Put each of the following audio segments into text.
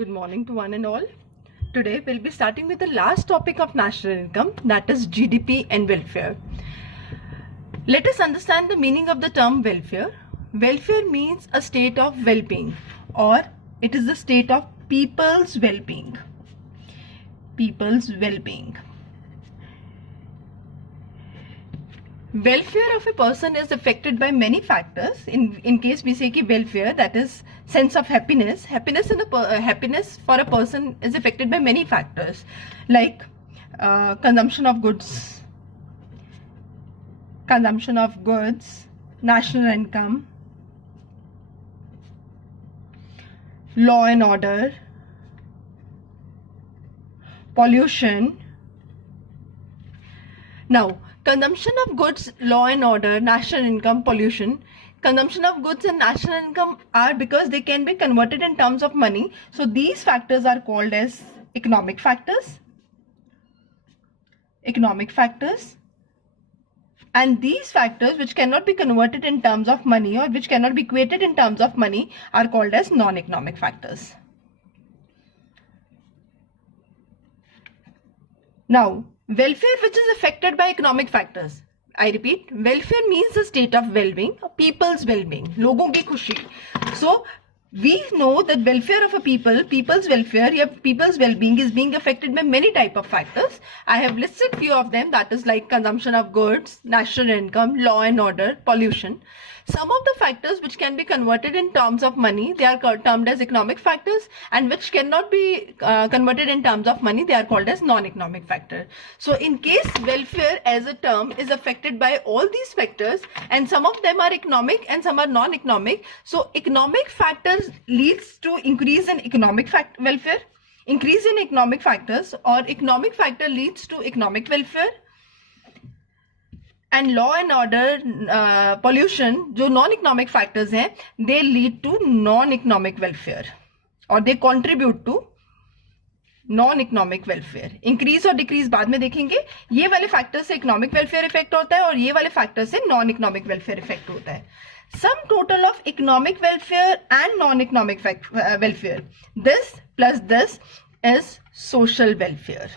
Good morning to one and all. Today we'll be starting with the last topic of national income, that is GDP and welfare. Let us understand the meaning of the term welfare. Welfare means a state of well-being, or it is the state of people's well-being. People's well-being. Welfare of a person is affected by many factors. In case we say ki welfare, that is sense of happiness. Happiness for a person is affected by many factors, like consumption of goods, national income, law and order, pollution. Now, consumption of goods, law and order, national income, pollution. Consumption of goods and national income are because they can be converted in terms of money. So these factors are called as economic factors. And these factors which cannot be converted in terms of money or which cannot be equated in terms of money are called as non-economic factors. Now, welfare which is affected by economic factors. I repeat, welfare means the state of well-being, people's well-being, लोगों की खुशी. So, we know that welfare of a people's welfare, people's well-being is being affected by many type of factors. I have listed few of them, that is like consumption of goods, national income, law and order, pollution. Some of the factors which can be converted in terms of money, they are termed as economic factors, and which cannot be converted in terms of money, they are called as non-economic factor. So in case welfare as a term is affected by all these factors, and some of them are economic and some are non-economic. So economic factors leads to increase in economic welfare, increase in economic factors, or economic factor leads to economic welfare. And law and order, pollution, जो non-economic factors हैं, they lead to non-economic welfare, or they contribute to non-economic welfare. Increase और decrease बाद में देखेंगे. ये वाले factors से economic welfare effect होता है और ये वाले factors से non-economic welfare effect होता है. Sum total of economic welfare and non-economic welfare. This plus this is social welfare.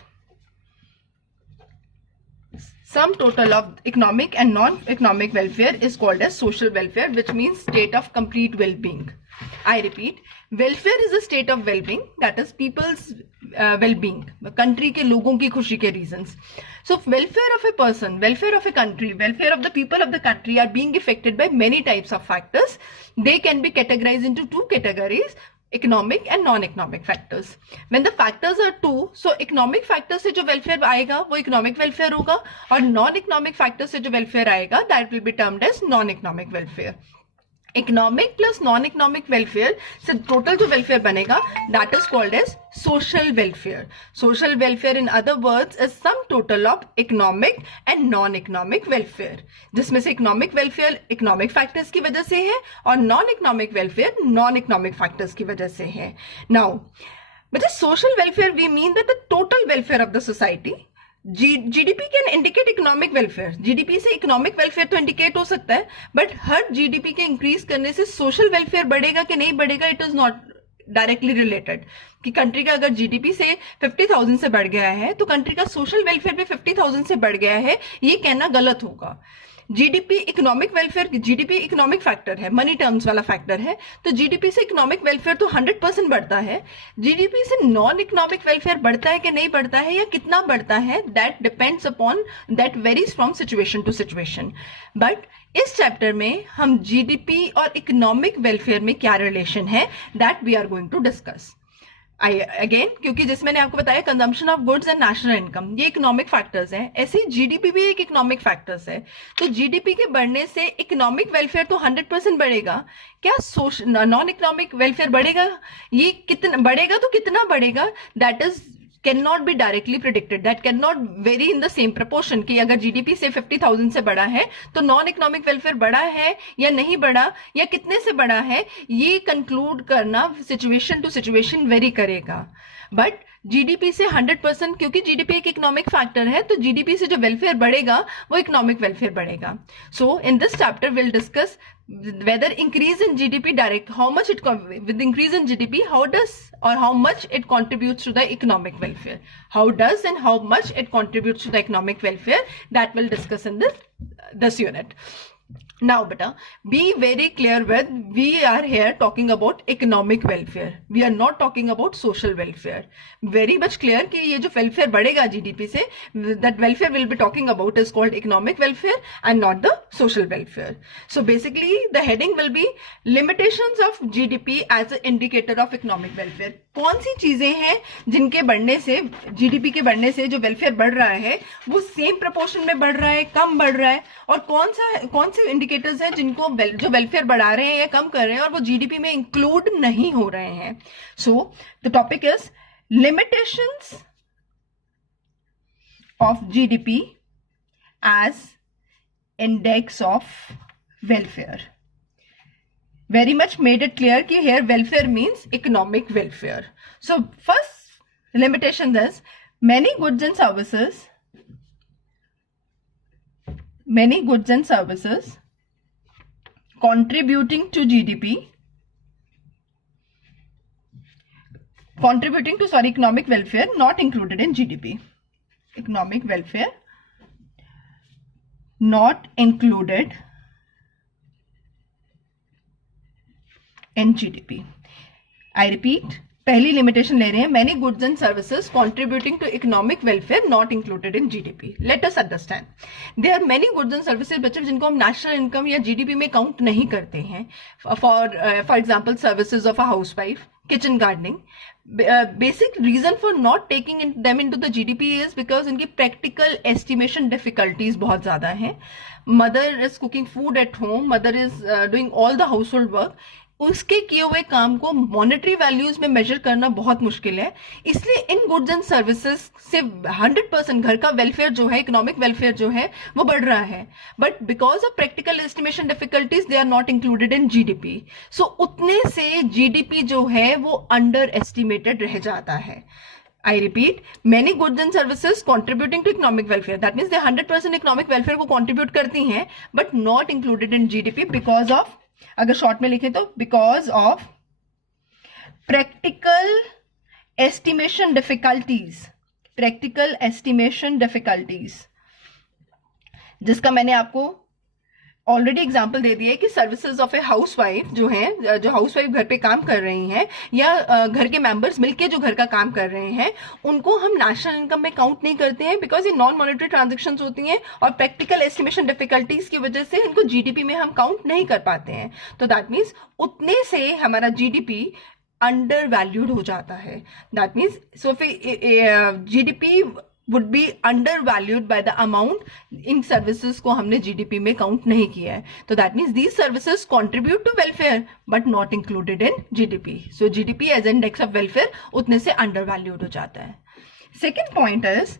Sum total of economic and non-economic welfare is called as social welfare, which means state of complete well-being. I repeat, welfare is a state of well-being, that is people's well-being, country के लोगों की खुशी के reasons. So welfare of a person, welfare of a country, welfare of the people of the country are being affected by many types of factors. They can be categorized into two categories, economic and non-economic factors. When the factors are two, so economic factors से जो welfare आएगा वो economic welfare होगा, और non-economic factors से जो welfare आएगा that will be termed as non-economic welfare. Economic plus non-economic welfare से total जो welfare बनेगा that is called as social welfare. Social welfare in other words is sum total of economic and non-economic welfare, जिसमें से economic welfare economic factors की वजह से है और non-economic welfare non-economic factors की वजह से है. Now, by the social welfare we mean that the total welfare of the society. GDP can indicate economic welfare. GDP से economic welfare तो indicate हो सकता है, but हर GDP के increase करने से social welfare बढ़ेगा कि नहीं बढ़ेगा, it is not directly related. कि कंट्री का अगर जीडीपी से 50,000 से बढ़ गया है तो कंट्री का सोशल वेलफेयर भी 50,000 से बढ़ गया है, ये कहना गलत होगा. GDP economic welfare, GDP economic factor है, मनी टर्म्स वाला फैक्टर है, तो जीडीपी से इकोनॉमिक वेलफेयर तो 100% बढ़ता है. जीडीपी से नॉन इकोनॉमिक वेलफेयर बढ़ता है कि नहीं बढ़ता है या कितना बढ़ता है, that depends upon, that varies from situation to situation. But इस चैप्टर में हम जीडीपी और इकोनॉमिक वेलफेयर में क्या रिलेशन है that we are going to discuss. Again, क्योंकि जिसमें मैंने आपको बताया consumption of goods and national income ये इकोनॉमिक फैक्टर्स हैं, ऐसे ही जीडीपी भी एक इकोनॉमिक फैक्टर्स है. तो जीडीपी के बढ़ने से इकोनॉमिक वेलफेयर तो 100% बढ़ेगा, क्या नॉन इकोनॉमिक वेलफेयर बढ़ेगा? ये कितना बढ़ेगा, तो कितना बढ़ेगा that is cannot be directly predicted, that cannot vary in the same proportion. कि अगर जीडीपी से 50,000 से बढ़ा है तो नॉन इकोनॉमिक वेलफेयर बढ़ा है या नहीं बढ़ा या कितने से बढ़ा है, ये कंक्लूड करना सिचुएशन टू सिचुएशन वेरी करेगा. बट जीडीपी से 100%, क्योंकि जीडीपी एक इकोनॉमिक फैक्टर है, तो जीडीपी से जो वेलफेयर बढ़ेगा वो इकोनॉमिक वेलफेयर बढ़ेगा. So in this chapter will discuss whether increase in GDP direct, how much it with increase in GDP, how does or how much it contributes to the economic welfare, how does and how much it contributes to the economic welfare, that we'll discuss in this unit. Now beta, be very clear with, we are here talking about economic welfare, we are not talking about social welfare. Very much clear कि ये जो welfare बढ़ेगा GDP से, that welfare we'll be talking about is called economic welfare and not the social welfare. So basically the heading will be limitations of GDP as an indicator of economic welfare. कौन सी चीजें हैं जिनके बढ़ने से, GDP के बढ़ने से जो वेलफेयर बढ़ रहा है वो सेम प्रोपोर्शन में बढ़ रहा है, कम बढ़ रहा है, और कौन से इंडिकेटर्स हैं जिनको जो वेलफेयर बढ़ा रहे हैं या कम कर रहे हैं और वो जीडीपी में इंक्लूड नहीं हो रहे हैं. So the topic is limitations of GDP as index of welfare. Very much made it clear कि here welfare means economic welfare. So first limitation is many goods and services contributing to GDP, economic welfare not included in GDP. Economic welfare not included in GDP. I repeat, पहली limitation ले रहे हैं, many goods and services contributing to economic welfare not included in GDP. Let us understand. There are many goods and services बच्चे जिनको हम national income या GDP में count नहीं करते हैं. For example, services of a housewife, kitchen gardening. Basic reason for not taking them into the GDP is because इनकी practical estimation difficulties बहुत ज़्यादा हैं. Mother is cooking food at home, mother is doing all the household work. उसके किए हुए काम को monetary values में मेजर करना बहुत मुश्किल है, इसलिए इन गुड्स एंड सर्विसेज से 100% घर का वेलफेयर जो है, इकोनॉमिक वेलफेयर जो है वो बढ़ रहा है, but because of practical estimation difficulties they are not included in GDP. So उतने से जीडीपी जो है वो अंडर एस्टिमेटेड रह जाता है. I repeat, many goods and services contributing to economic welfare. That means they 100% economic welfare को contribute करती हैं, but not included in GDP because of, अगर शॉर्ट में लिखे तो because of practical estimation difficulties. Practical estimation difficulties, जिसका मैंने आपको ऑलरेडी एग्जाम्पल दे दिया है कि सर्विसेज ऑफ ए हाउसवाइफ जो है, जो हाउसवाइफ घर पे काम कर रही हैं या घर के मेंबर्स मिलके जो घर का काम कर रहे हैं, उनको हम नेशनल इनकम में काउंट नहीं करते हैं बिकॉज ये नॉन मॉनेटरी ट्रांजेक्शन्स होती हैं और प्रैक्टिकल एस्टिमेशन डिफिकल्टीज की वजह से इनको जीडीपी में हम काउंट नहीं कर पाते हैं. तो दैट मीन्स उतने से हमारा जीडीपी अंडर वैल्यूड हो जाता है. That means so GDP would be undervalued by the amount in services को हमने GDP में count नहीं किया है. तो that means these services contribute to welfare but not included in GDP. So GDP as index of welfare उतने से undervalued हो जाता है. Second point is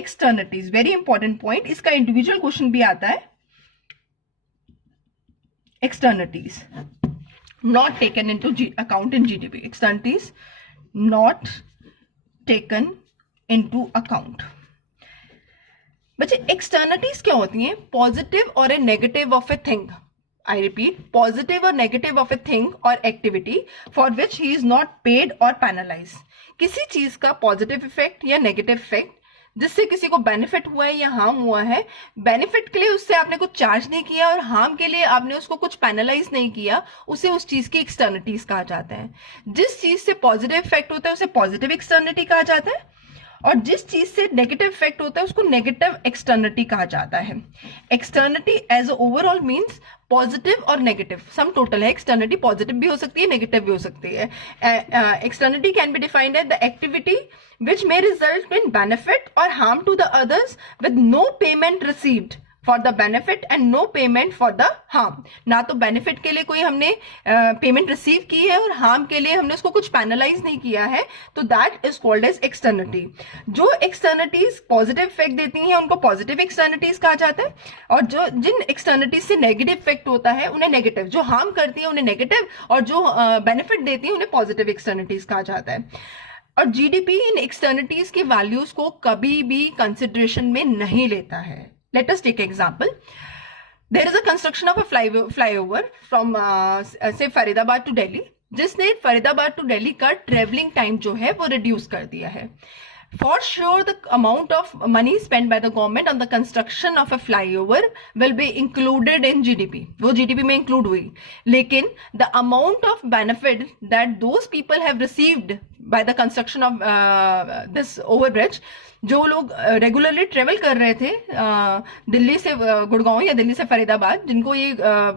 externalities. Very important point. इसका individual question भी आता है. Externalities not taken into account in GDP. Externalities not taken into account. बच्चे एक्सटर्निटीज क्या होती हैं? पॉजिटिव और a negative of a thing. I repeat, positive और नेगेटिव ऑफ ए थिंग और activity for which he is not paid और penalise. किसी चीज का पॉजिटिव इफेक्ट या नेगेटिव इफेक्ट जिससे किसी को बेनिफिट हुआ है या हार्म हुआ है. बेनिफिट के लिए उससे आपने कुछ चार्ज नहीं किया और हार्म के लिए आपने उसको कुछ पेनलाइज नहीं किया, उसे उस चीज की एक्सटर्निटीज कहा जाता है. जिस चीज से पॉजिटिव इफेक्ट होता है उसे पॉजिटिव एक्सटर्निटी कहा जाता है और जिस चीज से नेगेटिव इफेक्ट होता है उसको नेगेटिव एक्सटर्निटी कहा जाता है. एक्सटर्निटी एज ओवरऑल मींस पॉजिटिव और नेगेटिव सम टोटल है. एक्सटर्निटी पॉजिटिव भी हो सकती है, नेगेटिव भी हो सकती है. Externality can be defined as the activity which may result in benefit और harm to the others with no payment received for the benefit and no payment for the harm. ना तो बेनिफिट के लिए कोई हमने पेमेंट रिसीव की है और हार्म के लिए हमने उसको कुछ पेनलाइज नहीं किया है, तो दैट इज कॉल्ड एज एक्सटर्निटी. जो एक्सटर्निटीज पॉजिटिव इफेक्ट देती हैं उनको पॉजिटिव एक्सटर्निटीज कहा जाता है और जो जिन एक्सटर्निटीज से नेगेटिव इफेक्ट होता है उन्हें नेगेटिव, जो हार्म करती है उन्हें नेगेटिव और जो बेनिफिट देती है उन्हें पॉजिटिव एक्सटर्निटीज कहा जाता है. और जीडीपी इन एक्सटर्निटीज की वैल्यूज को कभी भी कंसिडरेशन में नहीं लेता है. Let us take example. There is a construction of a flyover from से फरीदाबाद टू दिल्ली, जिसने फरीदाबाद टू दिल्ली का ट्रेवलिंग टाइम जो है वो रिड्यूस कर दिया है. For sure, the amount of money spent by the government on the construction of a flyover will be included in GDP. वो GDP में include हुई, लेकिन the amount of benefit that those people have received by the construction of this overbridge, जो लोग regularly travel कर रहे थे दिल्ली से गुड़गांव या दिल्ली से फरीदाबाद, जिनको ये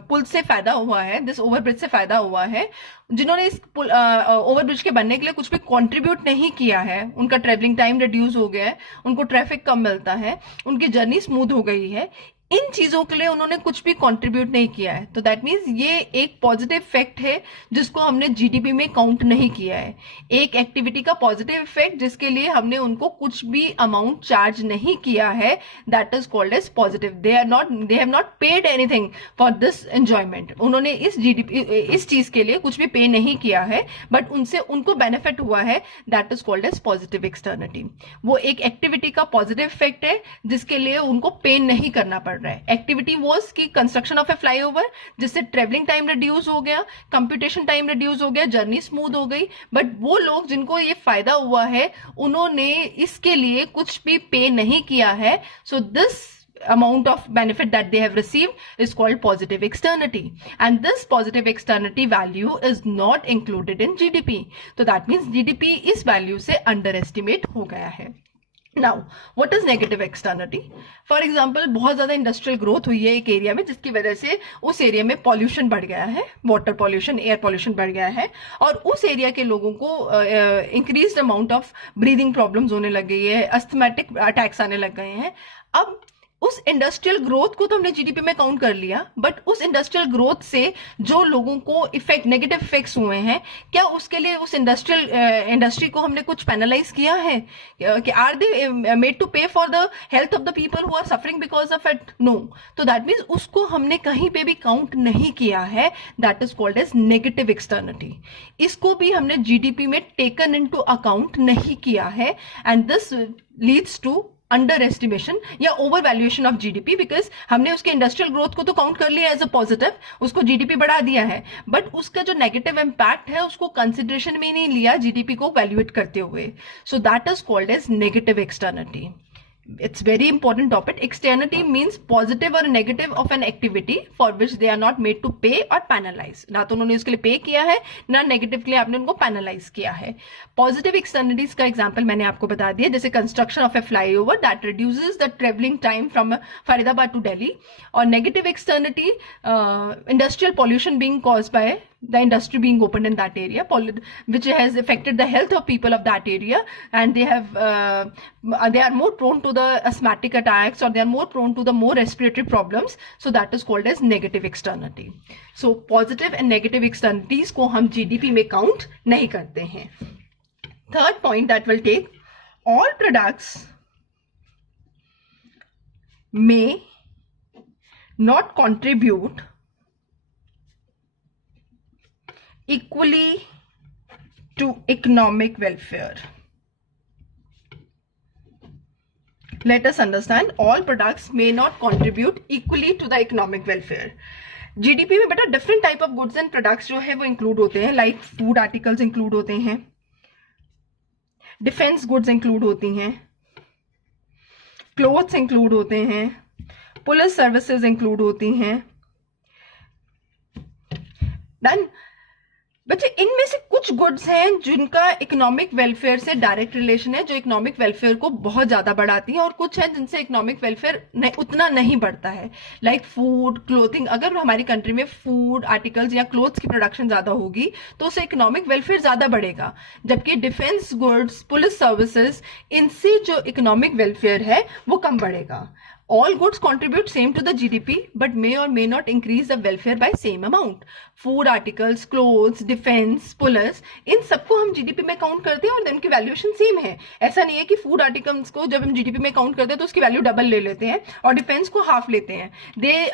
पुल से फायदा हुआ है, दिस ओवरब्रिज से फायदा हुआ है, जिन्होंने इस ओवरब्रिज के बनने के लिए कुछ भी कंट्रीब्यूट नहीं किया है, उनका ट्रेवलिंग टाइम रिड्यूस हो गया है, उनको ट्रैफिक कम मिलता है, उनकी जर्नी स्मूथ हो गई है, इन चीजों के लिए उन्होंने कुछ भी कंट्रीब्यूट नहीं किया है. तो दैट मीन्स ये एक पॉजिटिव इफेक्ट है जिसको हमने जीडीपी में काउंट नहीं किया है. एक एक्टिविटी का पॉजिटिव इफेक्ट जिसके लिए हमने उनको कुछ भी अमाउंट चार्ज नहीं किया है, that is called as positive. They have not paid anything for this enjoyment. उन्होंने इस जीडीपी इस चीज के लिए कुछ भी पे नहीं किया है, बट उनसे उनको बेनिफिट हुआ है. That is called as positive externality. वो एक एक्टिविटी का पॉजिटिव इफेक्ट है जिसके लिए उनको पे नहीं करना पड़. एक्टिविटी वॉज की कंस्ट्रक्शन ऑफ ए फ्लाईओवर, जिससे ट्रेवलिंग टाइम रिड्यूस हो गया, कंप्यूटेशन टाइम रिड्यूस हो गया, जर्नी स्मूथ हो गई. बट वो लोग जिनको ये फायदा हुआ है उन्होंने इसके लिए कुछ भी पे नहीं किया है. So this amount of benefit that they have received is called positive externity, and this positive externity value is not included in GDP. So that means GDP इस value से underestimate हो गया है. Now, what is negative externality? For example, बहुत ज्यादा industrial growth हुई है एक एरिया में, जिसकी वजह से उस एरिया में पॉल्यूशन बढ़ गया है, वाटर पॉल्यूशन, एयर पॉल्यूशन बढ़ गया है, और उस एरिया के लोगों को increased amount of breathing problems होने लग गई है, अस्थमैटिक अटैक्स आने लग गए हैं. अब उस इंडस्ट्रियल ग्रोथ को तो हमने जीडीपी में काउंट कर लिया, बट उस इंडस्ट्रियल ग्रोथ से जो लोगों को इफेक्ट, नेगेटिव इफेक्ट्स हुए हैं, क्या उसके लिए उस इंडस्ट्री को हमने कुछ पेनलाइज किया है? कि are they made to pay for the health of the people who are suffering because of it? No. तो दैट मीन्स उसको हमने कहीं पे भी काउंट नहीं किया है. That is called as negative externality. इसको भी हमने जीडीपी में टेकन इन टू अकाउंट नहीं किया है, and this leads to underestimation या overvaluation of GDP, because हमने उसके इंडस्ट्रियल ग्रोथ को तो काउंट कर लिया एज अ पॉजिटिव, उसको जीडीपी बढ़ा दिया है, बट उसका जो नेगेटिव इंपैक्ट है उसको कंसिडरेशन में नहीं लिया जीडीपी को वैल्यूएट करते हुए. So that is called as negative externality. It's very important topic. Externality means positive or negative of an activity for which they are not made to pay or penalize. ना तो उन्होंने उसके लिए पे किया है, ना नेगेटिव के लिए आपने उनको पेनलाइज किया है. पॉजिटिव एक्सटर्निटीज का एग्जांपल मैंने आपको बता दिया, जैसे construction of a flyover that reduces the travelling time from Faridabad to Delhi. और negative externality, industrial pollution being caused by the industry being opened in that area, which has affected the health of people of that area, and they are more prone to the asthmatic attacks, or they are more prone to the more respiratory problems. So that is called as negative externality. So positive and negative externalities को हम GDP में count नहीं करते हैं. Third point that will take, all products may not contribute equally to economic welfare. Let us understand, all products may not contribute equally to the economic welfare. GDP में बेटा different type of goods and products जो है वो include होते हैं, like food articles include होते हैं, defence goods include होती हैं, क्लोथ्स इंक्लूड होते हैं, पुलिस सर्विसेज इंक्लूड होती हैं. डन. बच्चे, इनमें से कुछ गुड्स हैं जिनका इकोनॉमिक वेलफेयर से डायरेक्ट रिलेशन है, जो इकोनॉमिक वेलफेयर को बहुत ज्यादा बढ़ाती हैं, और कुछ हैं जिनसे इकोनॉमिक वेलफेयर उतना नहीं बढ़ता है, लाइक फूड, क्लोथिंग. अगर हमारी कंट्री में फूड आर्टिकल्स या क्लोथ्स की प्रोडक्शन ज्यादा होगी तो उससे इकोनॉमिक वेलफेयर ज्यादा बढ़ेगा, जबकि डिफेंस गुड्स, पुलिस सर्विसेज, इनसे जो इकोनॉमिक वेलफेयर है वो कम बढ़ेगा. All goods contribute same to the GDP but may or may not increase the welfare by same amount. Food articles, clothes, defense, pullers, इन सबको हम GDP में काउंट करते हैं और उनकी वैल्यूएशन सेम है. ऐसा नहीं है कि फूड आर्टिकल्स को जब हम GDP में काउंट करते हैं तो उसकी वैल्यू डबल ले लेते हैं और डिफेंस को हाफ लेते हैं.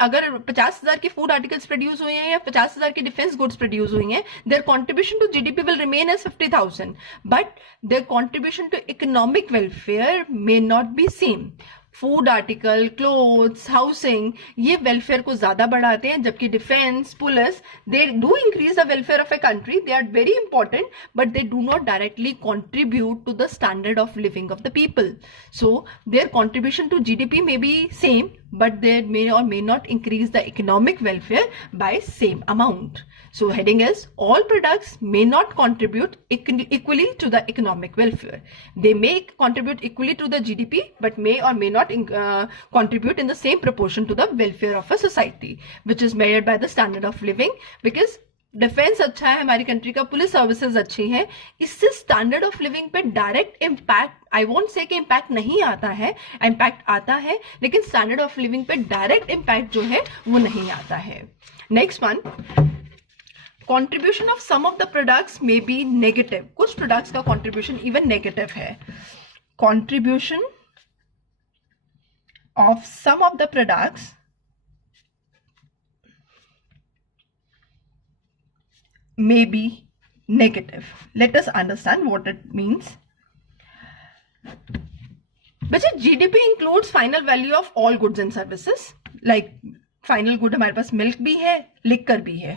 अगर 50,000 के फूड आर्टिकल्स प्रोड्यूस हुए हैं या 50,000 के डिफेंस गुड्स प्रोड्यूस हुई हैं, their contribution to GDP will remain as 50,000 but their contribution to economic welfare may not be same. Food article, clothes, housing, ये वेलफेयर को ज्यादा बढ़ाते हैं, जबकि defence, police, they do increase the welfare of a country, they are very important but they do not directly contribute to the standard of living of the people. So their contribution to GDP may be same but they may or may not increase the economic welfare by same amount. So heading is all products may not contribute equally to the economic welfare. They may contribute equally to the GDP but may or may not contribute in the same proportion to the welfare of a society, which is measured by the standard of living. Because defence अच्छा है हमारी country का, police services अच्छी हैं, इससे standard of living पे direct impact, I won't say कि impact नहीं आता है, इम्पैक्ट आता है लेकिन स्टैंडर्ड ऑफ लिविंग पे डायरेक्ट इम्पैक्ट जो है वो नहीं आता है. Next one, contribution of some of the products may be negative. कुछ प्रोडक्ट्स का कॉन्ट्रीब्यूशन इवन नेगेटिव है. Contribution of some of the products may be negative. Let us understand what it means. बच्चे GDP includes final value of all goods and services. Like final good हमारे पास milk भी है, liquor भी है.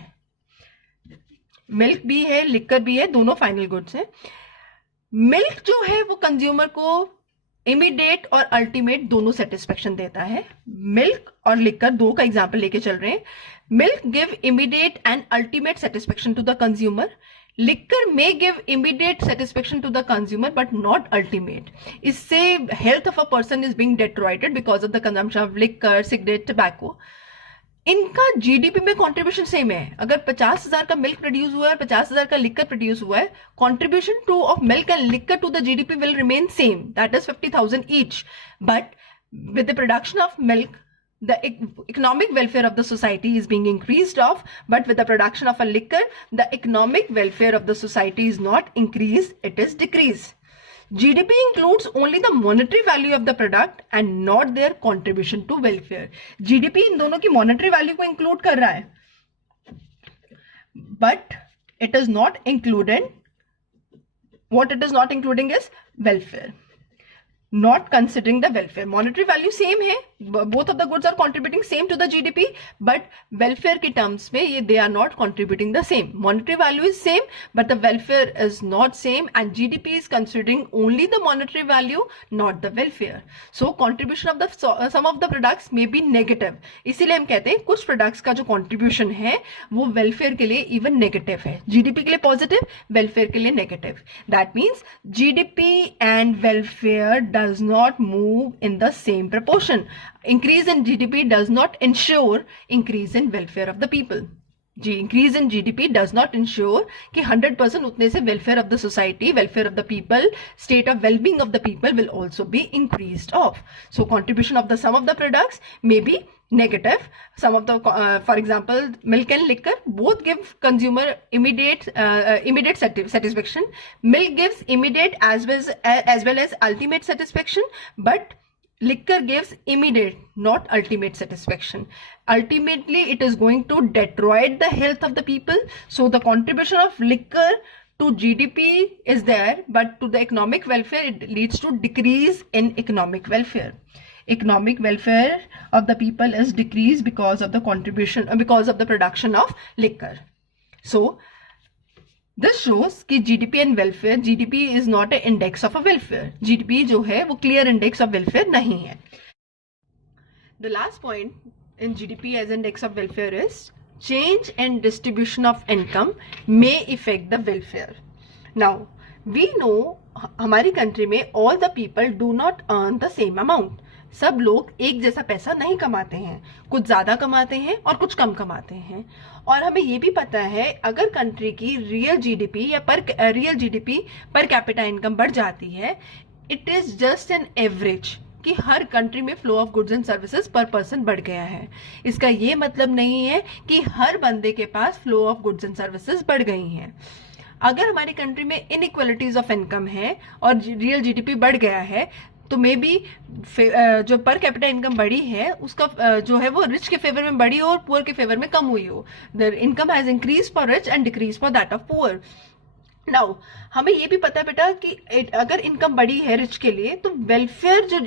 Milk भी है, liquor भी है, दोनों फाइनल गुड्स हैं. मिल्क जो है वो कंज्यूमर को इमीडिएट और अल्टीमेट दोनों सेटिस्फेक्शन देता है. मिल्क और लिक्कर दो का एग्जांपल लेके चल रहे हैं. Milk give immediate and ultimate satisfaction to the consumer. Liquor may give immediate satisfaction to the consumer but not ultimate. इससे health of a person is being deteriorated because of the consumption of liquor, cigarette, tobacco. इनका GDP में contribution same है. अगर 50,000 का milk produce हुआ है और 50,000 का लिक्कर प्रोड्यूस हुआ है, contribution to of milk and liquor to the GDP will remain same, that is 50,000 each. But with the production of milk the economic welfare of the society is being increased off, but with the production of a liquor the economic welfare of the society is not increased, it is decreased. GDP includes only the monetary value of the product and not their contribution to welfare. GDP इन दोनों की monetary value को include कर रहा है but it is not included, what it is not including is welfare, not considering the welfare. Monetary value same है, both of the goods are contributing same to the GDP but welfare के terms में ये they are not contributing the same. Monetary value is same but the welfare is not same and GDP is considering only the monetary value, not the welfare. So contribution of the some of the products may be negative. इसीलिए हम कहते हैं कुछ products का जो contribution है वो welfare के लिए even negative है. GDP के लिए positive, welfare के लिए negative. That means GDP and welfare does not move in the same proportion. Increase in GDP does not ensure increase in welfare of the people. Increase in GDP does not ensure कि 100% उतने से welfare of the society, welfare of the people, state of well-being of the people will also be increased off. So contribution of the sum of the products may be negative. Some of the for example milk and liquor both give consumer immediate satisfaction. Milk gives immediate as well as ultimate satisfaction but liquor gives immediate, not ultimate satisfaction. Ultimately it is going to deteriorate the health of the people. So the contribution of liquor to GDP is there but to the economic welfare it leads to decrease in economic welfare. Economic welfare of the people is decreased because of the contribution, because of the production of liquor. So this shows कि GDP and welfare, GDP is not an index of a welfare. GDP जो है वो clear index of welfare नहीं है. The last point in GDP as index of welfare is change in distribution of income may affect the welfare. Now we know हमारी country में all the people do not earn the same amount. सब लोग एक जैसा पैसा नहीं कमाते हैं, कुछ ज्यादा कमाते हैं और कुछ कम कमाते हैं. और हमें ये भी पता है अगर कंट्री की रियल GDP या real GDP per capita income बढ़ जाती है, it is just an average. कि हर कंट्री में flow of goods and services पर पर्सन बढ़ गया है। इसका ये मतलब नहीं है कि हर बंदे के पास flow of goods and services बढ़ गई हैं। अगर हमारी कंट्री में इनइक्वालिटीज ऑफ इनकम है और रियल जीडीपी बढ़ गया है तो मे बी जो पर कैपिटा इनकम बढ़ी है उसका जो है वो रिच के फेवर में बढ़ी हो और पुअर के फेवर में कम हुई हो। The income has increase for rich and decrease for that of poor. Now हमें ये भी पता है बेटा कि अगर इनकम बढ़ी है रिच के लिए तो वेलफेयर जो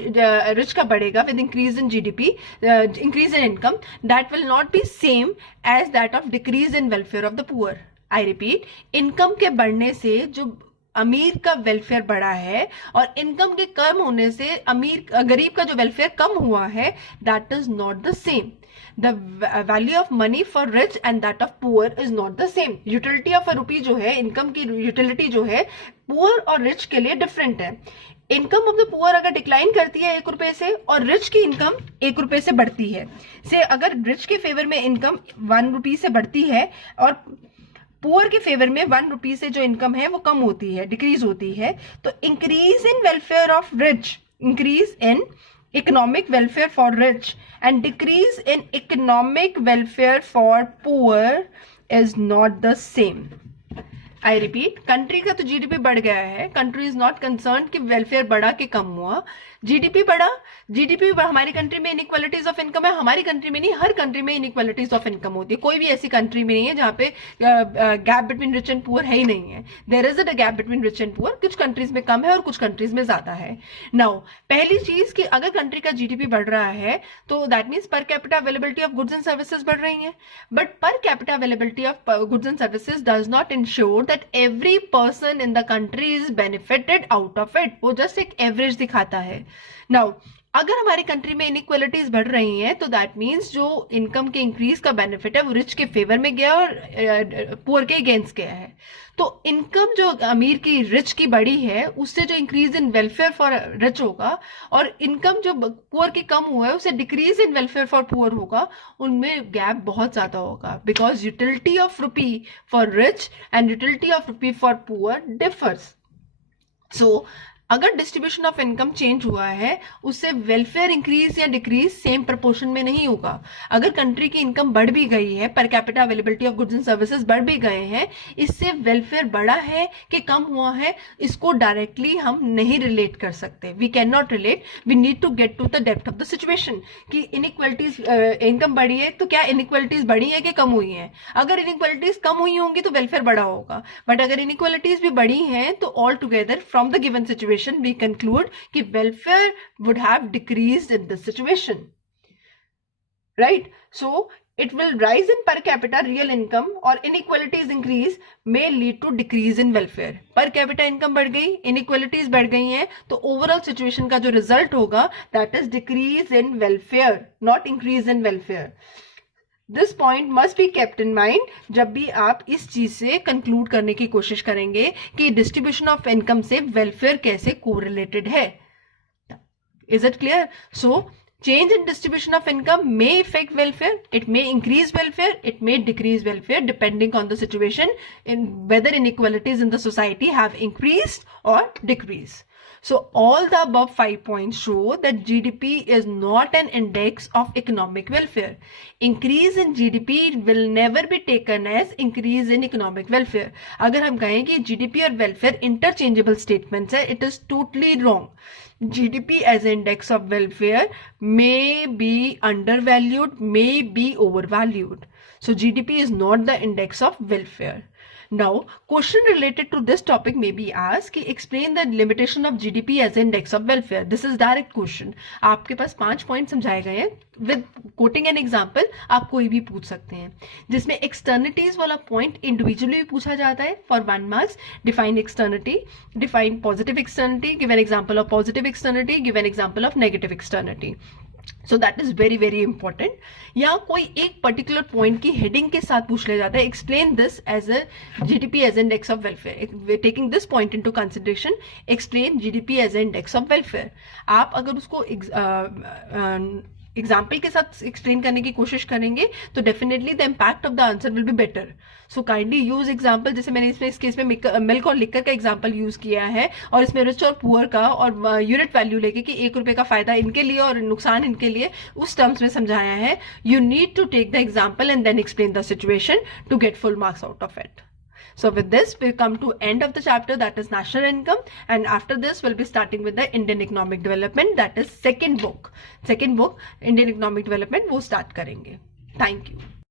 रिच का बढ़ेगा with increase in GDP, increase in income, that will not be same as that of decrease in welfare of the poor. I repeat, income के बढ़ने से जो अमीर का वेलफेयर बढ़ा है और इनकम के कम होने से गरीब का जो वेलफेयर कम हुआ है, that is not the same. The value of money for rich and that of poor is not the same. Utility of a rupee जो है, इनकम की यूटिलिटी जो है पुअर और रिच के लिए डिफरेंट है। इनकम ऑफ द पुअर अगर डिक्लाइन करती है 1 रुपए से और रिच की इनकम 1 रुपए से बढ़ती है, से अगर रिच के फेवर में इनकम 1 रुपी से बढ़ती है और पुअर के फेवर में 1 रुपी से जो इनकम है वो कम होती है, डिक्रीज होती है, तो increase in welfare of rich, increase in economic welfare for rich and decrease in economic welfare for poor is not the same. I repeat, country का तो जीडीपी बढ़ गया है, कंट्री इज नॉट कंसर्न कि welfare बढ़ा कि कम हुआ। GDP बढ़ा, जीडीपी हमारी कंट्री में इनइक्वालिटीज ऑफ इनकम है, हमारी कंट्री में नहीं, हर कंट्री में इनइक्वालिटीज ऑफ इनकम होती है। कोई भी ऐसी कंट्री में नहीं है जहां पे gap between rich and poor है ही नहीं है। There is a gap between rich and poor, कुछ कंट्रीज में कम है और कुछ कंट्रीज में ज्यादा है। नाउ पहली चीज कि अगर कंट्री का जीडीपी बढ़ रहा है तो that means per capita availability of goods and services बढ़ रही है, but per capita availability of goods and services does not ensure that every person in the country is benefited out of it. वो just एक average दिखाता है। Now अगर हमारी country में इनइक्वालिटीज बढ़ रही हैं तो दैट मीन्स जो इनकम के इंक्रीज का बेनिफिट है वो रिच के फेवर में गया और पुअर के अगेंस्ट गया है। तो इनकम जो अमीर की रिच की बढ़ी है उससे जो increase in welfare for rich होगा और इनकम जो पुअर की कम हुआ है उससे decrease in welfare for poor होगा, उनमें गैप बहुत ज्यादा होगा, because utility of rupee for rich and utility of rupee for poor differs. So अगर डिस्ट्रीब्यूशन ऑफ इनकम चेंज हुआ है उससे वेलफेयर इंक्रीज या डिक्रीज सेम प्रोपोर्शन में नहीं होगा। अगर कंट्री की इनकम बढ़ भी गई है, per capita availability of goods and services बढ़ भी गए हैं, इससे वेलफेयर बढ़ा है कि कम हुआ है इसको डायरेक्टली हम नहीं रिलेट कर सकते। We can not relate, we need to get to the depth of the situation कि इनइक्वालिटीज, इनकम बढ़ी है तो क्या इनइक्वालिटीज बढ़ी है कि कम हुई है। अगर इनइक्वालिटीज कम हुई होंगी तो वेलफेयर बढ़ा होगा, बट अगर इनइक्वालिटीज भी बढ़ी हैं तो all together from the given situation we conclude कि welfare would have decreased in this situation, right? So it will rise in per capita real income or inequalities increase may lead to decrease in welfare. per capita income बढ़ गई, inequalities बढ़ गई हैं, तो overall situation का जो result होगा that is decrease in welfare, not increase in welfare. This point must be kept in mind जब भी आप इस चीज से कंक्लूड करने की कोशिश करेंगे कि डिस्ट्रीब्यूशन ऑफ इनकम से वेलफेयर कैसे कोरिलेटेड है। Is it clear? So change in distribution of income may affect welfare, it may increase welfare, it may decrease welfare depending on the situation in whether inequalities in the society have increased or decreased. So all the above 5 points show that GDP is not an index of economic welfare. Increase in GDP will never be taken as increase in economic welfare. अगर हम कहें कि GDP और welfare interchangeable statements है, it is totally wrong. GDP as an index of welfare may be undervalued, may be overvalued. So GDP is not the index of welfare. Now, question related to this topic may be asked, explain the limitation of GDP as an index of welfare. This is direct question. आपके पास 5 point समझाए गए हैं with quoting an example. आप कोई भी पूछ सकते हैं, जिसमें externalities वाला पॉइंट इंडिविजुअली भी पूछा जाता है for 1 marks. Define externality, define positive externality, give an example of positive externality, give an example of negative externality. So that is very very important. या कोई एक पर्टिकुलर पॉइंट की हेडिंग के साथ पूछ लिया जाता है, explain this as a GDP as index of welfare, taking this point into consideration, explain GDP as index of welfare. आप अगर उसको एग्जाम्पल के साथ एक्सप्लेन करने की कोशिश करेंगे तो definitely the impact of the answer will be better. So kindly use example. जैसे मैंने इसमें इस केस में मिल्क और लिकर का एग्जाम्पल यूज किया है और इसमें रिच और पुअर का और यूनिट वैल्यू लेके कि 1 रुपए का फायदा इनके लिए और नुकसान इनके लिए उस टर्म्स में समझाया है. You need to take the example and then explain the situation to get full marks out of it. So with this, we come to end of the chapter, that is national income, and after this we'll be starting with the Indian economic development, that is second book Indian economic development वो start करेंगे. Thank you.